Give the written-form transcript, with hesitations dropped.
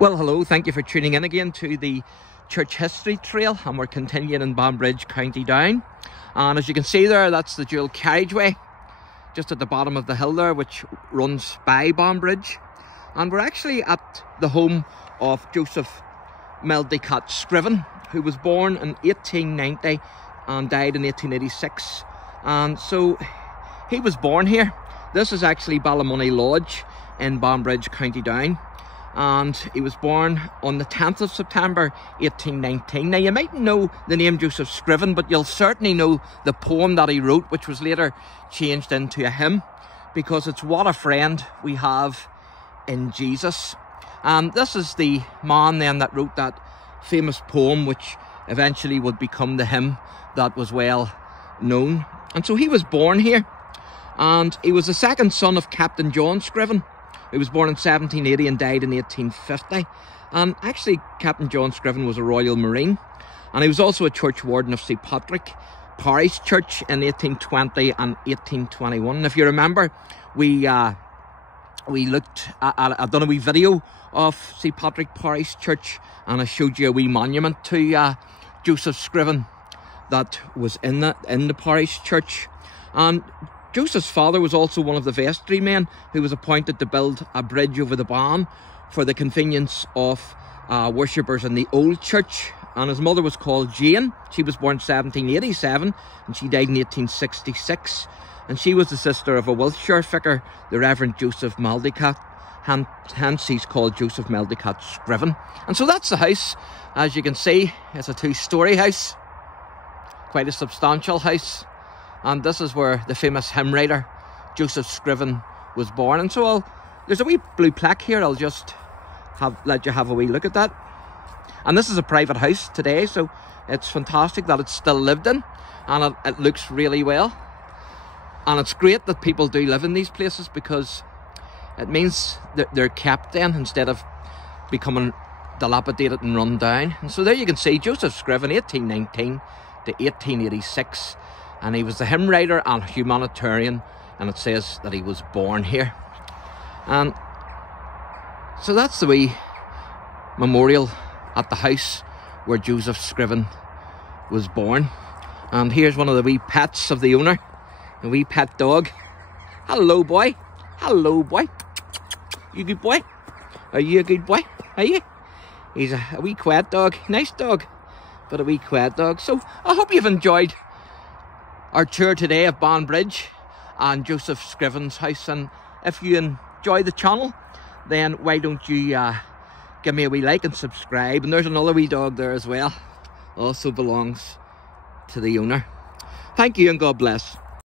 Well, hello, thank you for tuning in again to the Church History Trail, and we're continuing in Banbridge, County Down. And as you can see there, that's the dual carriageway just at the bottom of the hill there, which runs by Banbridge. And we're actually at the home of Joseph Medlicott Scriven, who was born in 1890 and died in 1886. And so he was born here. This is actually BALLYMONEY Lodge in Banbridge, County Down. And he was born on the 10th of September 1819. Now you mightn't know the name Joseph Scriven, but you'll certainly know the poem that he wrote, which was later changed into a hymn, because it's "What a Friend We Have in Jesus." And this is the man then that wrote that famous poem, which eventually would become the hymn that was well known. And so he was born here, and he was the second son of Captain John Scriven, who was born in 1780 and died in 1850. And actually, Captain John Scriven was a Royal Marine, and he was also a church warden of St Patrick Parish Church in 1820 and 1821. And if you remember, we looked at I've done a wee video of St Patrick Parish Church, and I showed you a wee monument to Joseph Scriven that was in the parish church. And Joseph's father was also one of the vestrymen who was appointed to build a bridge over the Bann for the convenience of worshippers in the old church. And his mother was called Jane. She was born in 1787 and she died in 1866. And she was the sister of a Wiltshire vicar, the Reverend Joseph Medlicott. Hence he's called Joseph Medlicott Scriven. And so that's the house. As you can see, it's a two-storey house. Quite a substantial house. And this is where the famous hymn writer Joseph Scriven was born. And so there's a wee blue plaque here. I'll just let you have a wee look at that. And this is a private house today, so it's fantastic that it's still lived in, and it looks really well. And it's great that people do live in these places, because it means that they're kept then instead of becoming dilapidated and run down. And so there you can see Joseph Scriven, 1819 to 1886. And he was the hymn writer and humanitarian, and it says that he was born here. And so that's the wee memorial at the house where Joseph Scriven was born. And here's one of the wee pets of the owner, a wee pet dog. Hello, boy. Hello, boy. You good boy? Are you a good boy? Are you? He's a wee quiet dog. Nice dog, but a wee quiet dog. So I hope you've enjoyed our tour today of Banbridge and Joseph Scriven's house. And if you enjoy the channel, then why don't you give me a wee like and subscribe. And there's another wee dog there as well, also belongs to the owner. Thank you and God bless.